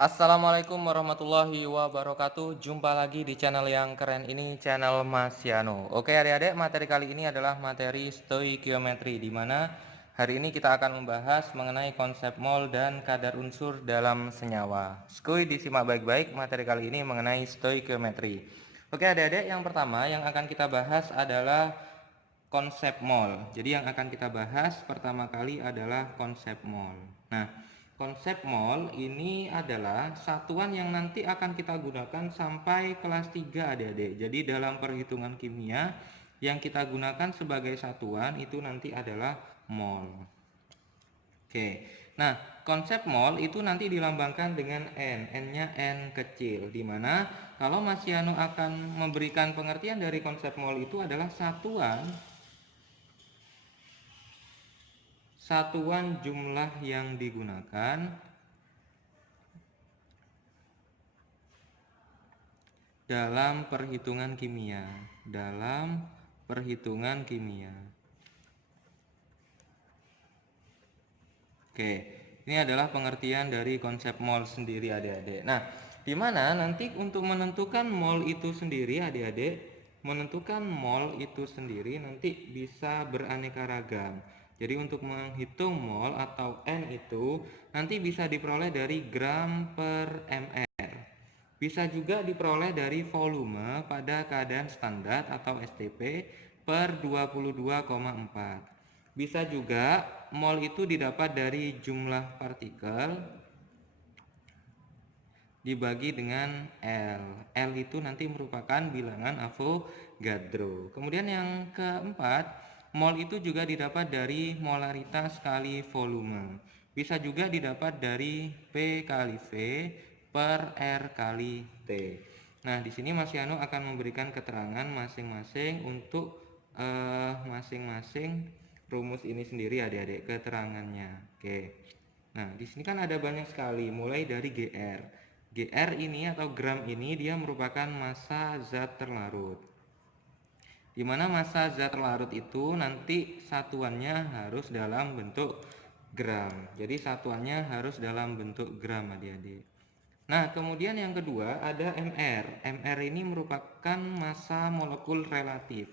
Assalamualaikum warahmatullahi wabarakatuh. Jumpa lagi di channel yang keren ini, channel Mas Yano. Oke adik-adik, materi kali ini adalah materi stoikiometri, di mana hari ini kita akan membahas mengenai konsep mol dan kadar unsur dalam senyawa. Skuy disimak baik-baik, materi kali ini mengenai stoikiometri. Oke adik-adik, yang pertama yang akan kita bahas adalah konsep mol. Jadi yang akan kita bahas pertama kali adalah konsep mol. Nah, konsep mol ini adalah satuan yang nanti akan kita gunakan sampai kelas 3 adik-adik. Jadi dalam perhitungan kimia yang kita gunakan sebagai satuan itu nanti adalah mol. Oke. Nah, konsep mol itu nanti dilambangkan dengan N. N-nya N kecil. Dimana kalau Mas Yano akan memberikan pengertian dari konsep mol itu adalah satuan jumlah yang digunakan dalam perhitungan kimia. Oke, ini adalah pengertian dari konsep mol sendiri adik-adik. Nah, di mana nanti untuk menentukan mol itu sendiri adik-adik, nanti bisa beraneka ragam. Jadi untuk menghitung mol atau N itu nanti bisa diperoleh dari gram per ml. Bisa juga diperoleh dari volume pada keadaan standar atau STP per 22,4. Bisa juga mol itu didapat dari jumlah partikel dibagi dengan L. L itu nanti merupakan bilangan Avogadro. Kemudian yang keempat, mol itu juga didapat dari molaritas kali volume. Bisa juga didapat dari P kali V per R kali T. Nah, di sini Mas Yano akan memberikan keterangan masing-masing untuk masing-masing rumus ini sendiri adik-adik, keterangannya. Oke. Nah, di sini kan ada banyak sekali, mulai dari GR. GR ini atau gram ini dia merupakan massa zat terlarut. Di mana massa zat terlarut itu nanti satuannya harus dalam bentuk gram. Jadi satuannya harus dalam bentuk gram adik-adik. Nah, kemudian yang kedua ada MR. MR ini merupakan massa molekul relatif.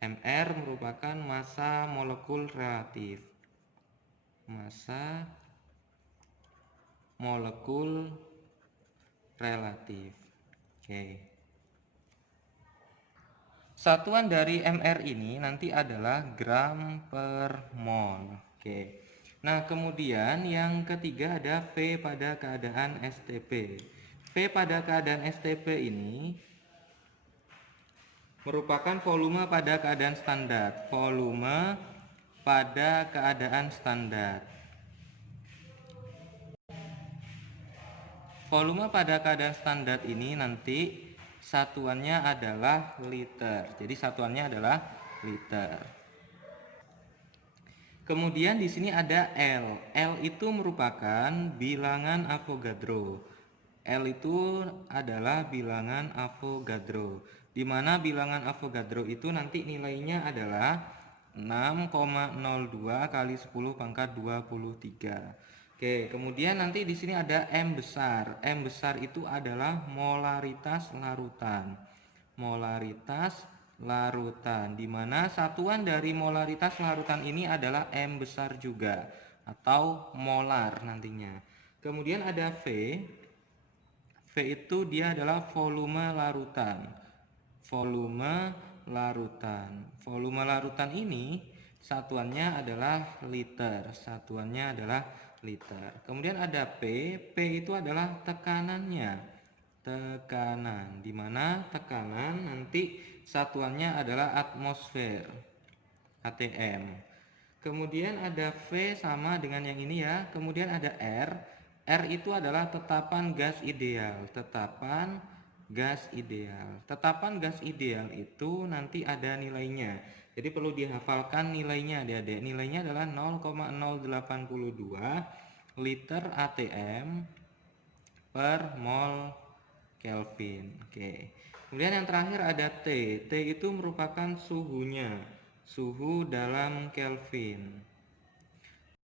MR merupakan massa molekul relatif. Massa molekul relatif. Oke. Satuan dari MR ini nanti adalah gram per mol. Oke. Nah, kemudian yang ketiga ada V pada keadaan STP. V pada keadaan STP ini merupakan volume pada keadaan standar. Volume pada keadaan standar. Volume pada keadaan standar ini nanti satuannya adalah liter. Jadi satuannya adalah liter. Kemudian di sini ada L. L itu merupakan bilangan Avogadro. L itu adalah bilangan Avogadro. Di mana bilangan Avogadro itu nanti nilainya adalah 6,02 kali 10 pangkat 23. Oke, kemudian nanti di sini ada M besar. M besar itu adalah molaritas larutan. Molaritas larutan, di mana satuan dari molaritas larutan ini adalah M besar juga atau molar nantinya. Kemudian ada V. V itu dia adalah volume larutan. Volume larutan. Volume larutan ini satuannya adalah liter. Kemudian ada P. P itu adalah tekanannya. Tekanan, di mana tekanan nanti satuannya adalah atmosfer. ATM. Kemudian ada V sama dengan yang ini ya. Kemudian ada R. R itu adalah tetapan gas ideal. Tetapan gas ideal itu nanti ada nilainya. Jadi perlu dihafalkan nilainya adik-adik. Nilainya adalah 0,082 liter ATM per mol Kelvin. Oke. Kemudian yang terakhir ada T. T itu merupakan suhunya. Suhu dalam Kelvin.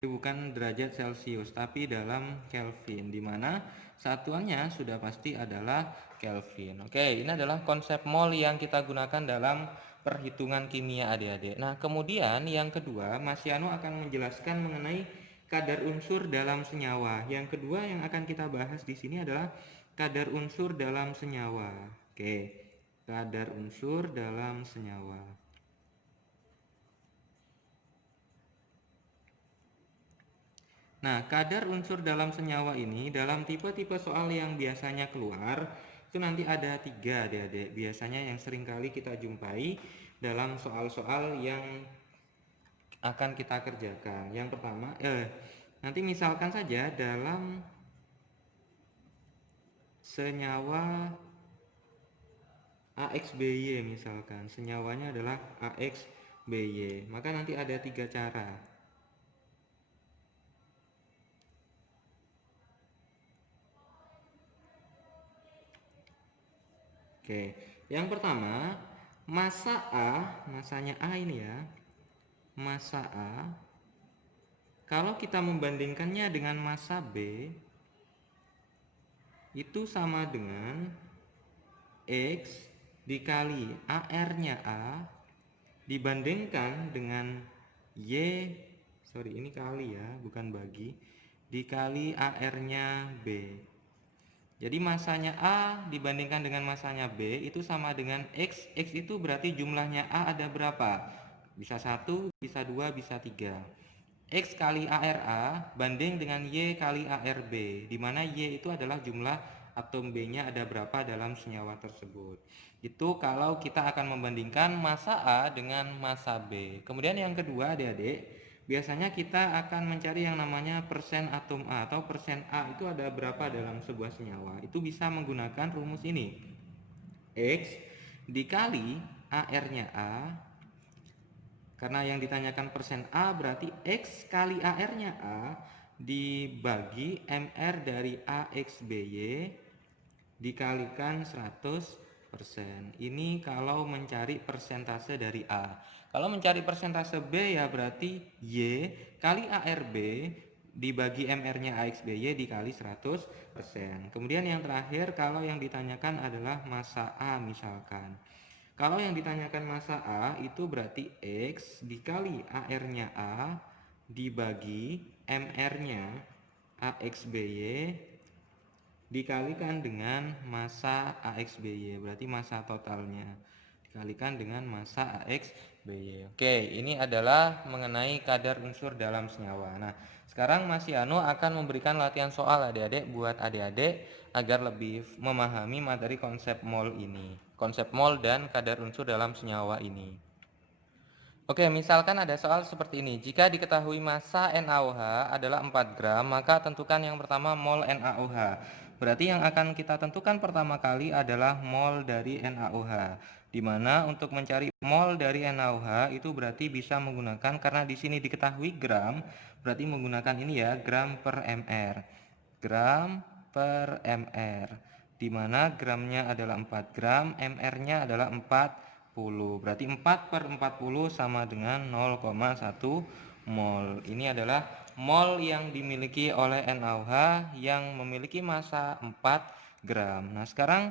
bukan derajat Celcius tapi dalam Kelvin, di mana satuannya sudah pasti adalah Kelvin. Oke, ini adalah konsep mol yang kita gunakan dalam perhitungan kimia adik-adik. Nah, kemudian yang kedua, Mas Yano akan menjelaskan mengenai kadar unsur dalam senyawa. Yang kedua yang akan kita bahas di sini adalah kadar unsur dalam senyawa. Oke, kadar unsur dalam senyawa. Nah, kadar unsur dalam senyawa ini dalam tipe-tipe soal yang biasanya keluar itu nanti ada 3 adik-adik. Biasanya yang sering kali kita jumpai dalam soal-soal yang akan kita kerjakan. Yang pertama, nanti misalkan saja dalam senyawa AXBY misalkan, senyawanya adalah AXBY. Maka nanti ada 3 cara. Oke, yang pertama, massa A, massanya A ini ya, massa A, kalau kita membandingkannya dengan massa B, itu sama dengan X dikali AR-nya A, dibandingkan dengan Y, sorry ini kali ya, bukan bagi, dikali AR-nya B. Jadi masanya A dibandingkan dengan masanya B itu sama dengan X. X itu berarti jumlahnya A ada berapa? Bisa 1, bisa 2, bisa 3. X kali ARA banding dengan Y kali ARB, di mana Y itu adalah jumlah atom B-nya ada berapa dalam senyawa tersebut. Itu kalau kita akan membandingkan massa A dengan massa B. Kemudian yang kedua adik-adik, biasanya kita akan mencari yang namanya persen atom A atau persen A itu ada berapa dalam sebuah senyawa. Itu bisa menggunakan rumus ini. X dikali AR-nya A, karena yang ditanyakan persen A berarti X kali AR-nya A dibagi MR dari AXBY dikalikan 100%. Ini kalau mencari persentase dari A. Kalau mencari persentase B ya berarti Y kali ARB dibagi MR-nya AXBY dikali 100%. Kemudian yang terakhir kalau yang ditanyakan adalah massa A misalkan. Kalau yang ditanyakan massa A itu berarti X dikali AR-nya A dibagi MR-nya AXBY dikalikan dengan massa AXBY, berarti massa totalnya dikalikan dengan massa AXBY. Oke, ini adalah mengenai kadar unsur dalam senyawa. Nah, sekarang Mas Yano akan memberikan latihan soal adik-adik buat adik-adik agar lebih memahami materi konsep mol ini, konsep mol dan kadar unsur dalam senyawa ini. Oke, misalkan ada soal seperti ini. Jika diketahui massa NaOH adalah 4 gram, maka tentukan yang pertama mol NaOH. Berarti yang akan kita tentukan pertama kali adalah mol dari NaOH. Di mana untuk mencari mol dari NaOH itu berarti bisa menggunakan, karena di sini diketahui gram, berarti menggunakan ini ya, gram per mr. Gram per mr. Di mana gramnya adalah 4 gram, mr-nya adalah 40. Berarti 4 per 40 sama dengan 0,1 mol. Ini adalah mol yang dimiliki oleh NaOH yang memiliki massa 4 gram. Nah, sekarang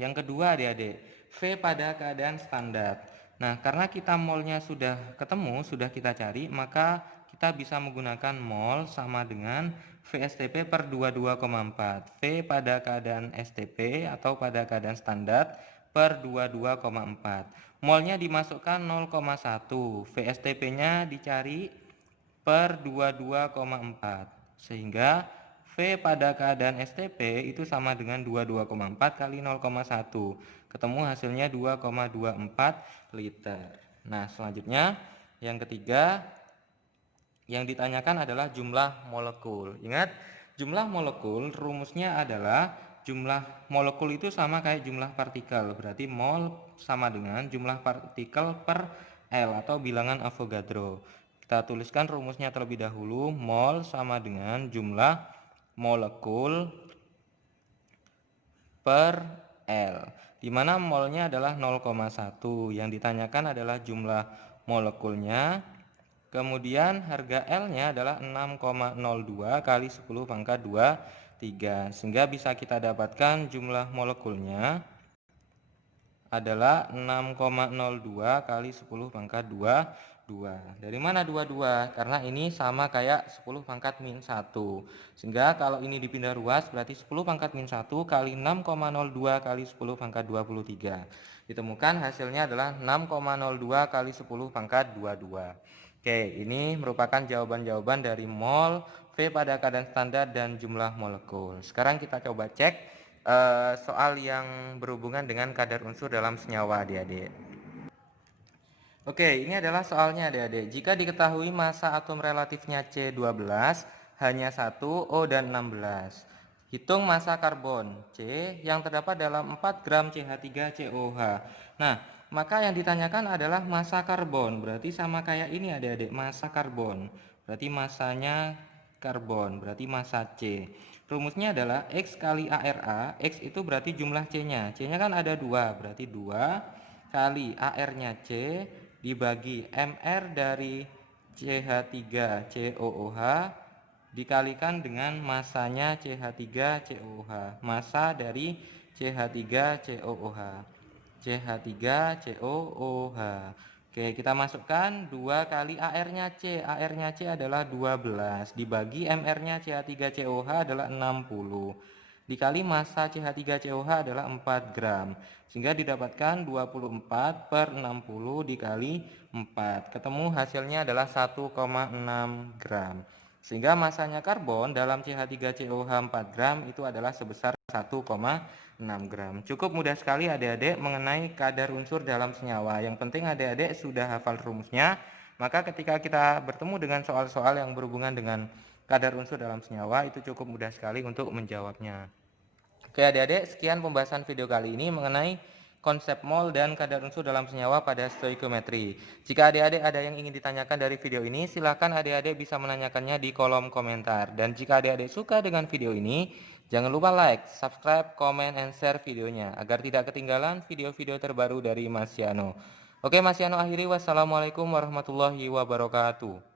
yang kedua adik-adik, V pada keadaan standar. Nah, karena kita molnya sudah ketemu, sudah kita cari, maka kita bisa menggunakan mol sama dengan VSTP per 22,4. V pada keadaan STP atau pada keadaan standar per 22,4. Molnya dimasukkan 0,1, VSTP-nya dicari per 22,4. Sehingga V pada keadaan STP itu sama dengan 22,4 kali 0,1. Ketemu hasilnya 2,24 liter. Nah, selanjutnya yang ketiga yang ditanyakan adalah jumlah molekul. Ingat, jumlah molekul rumusnya adalah jumlah molekul itu sama kayak jumlah partikel. Berarti mol sama dengan jumlah partikel per L atau bilangan Avogadro. Kita tuliskan rumusnya terlebih dahulu. Mol sama dengan jumlah molekul per L, di mana molnya adalah 0,1. Yang ditanyakan adalah jumlah molekulnya Kemudian harga L-nya adalah 6,02 kali 10 pangkat 23. Sehingga bisa kita dapatkan jumlah molekulnya adalah 6,02 kali 10 pangkat 22. Dari mana 22? Karena ini sama kayak 10 pangkat min 1. Sehingga kalau ini dipindah ruas berarti 10 pangkat min 1 kali 6,02 kali 10 pangkat 23. Ditemukan hasilnya adalah 6,02 kali 10 pangkat 22. Oke, ini merupakan jawaban-jawaban dari mol, V pada keadaan standar, dan jumlah molekul. Sekarang kita coba cek soal yang berhubungan dengan kadar unsur dalam senyawa, adik-adik. Oke, ini adalah soalnya, adik-adik. Jika diketahui massa atom relatifnya C12, hanya 1, O dan 16. Hitung massa karbon C yang terdapat dalam 4 gram CH3COH. Nah, maka yang ditanyakan adalah massa karbon. Berarti sama kayak ini, adik-adik, massa karbon. Berarti massanya karbon, berarti massa C. Rumusnya adalah X kali ARA. X itu berarti jumlah C-nya. C-nya kan ada 2, berarti 2 kali AR-nya C dibagi MR dari CH3COOH dikalikan dengan massanya CH3COOH. Massa dari CH3COOH. CH3COOH. Oke, kita masukkan 2 kali AR-nya C. AR-nya C adalah 12. Dibagi MR-nya CH3COH adalah 60. Dikali massa CH3COH adalah 4 gram. Sehingga didapatkan 24 per 60 dikali 4. Ketemu hasilnya adalah 1,6 gram. Sehingga masanya karbon dalam CH3COH 4 gram itu adalah sebesar 1,6 gram. Cukup mudah sekali, adik-adik, mengenai kadar unsur dalam senyawa. Yang penting adik-adik sudah hafal rumusnya, maka ketika kita bertemu dengan soal-soal yang berhubungan dengan kadar unsur dalam senyawa, itu cukup mudah sekali untuk menjawabnya. Oke, adik-adik, sekian pembahasan video kali ini mengenai konsep mol dan kadar unsur dalam senyawa pada stoikiometri. Jika adik-adik ada yang ingin ditanyakan dari video ini, silakan adik-adik bisa menanyakannya di kolom komentar. Dan jika adik-adik suka dengan video ini, jangan lupa like, subscribe, comment, and share videonya agar tidak ketinggalan video-video terbaru dari Mas Yano. Oke, Mas Yano akhiri. Wassalamualaikum warahmatullahi wabarakatuh.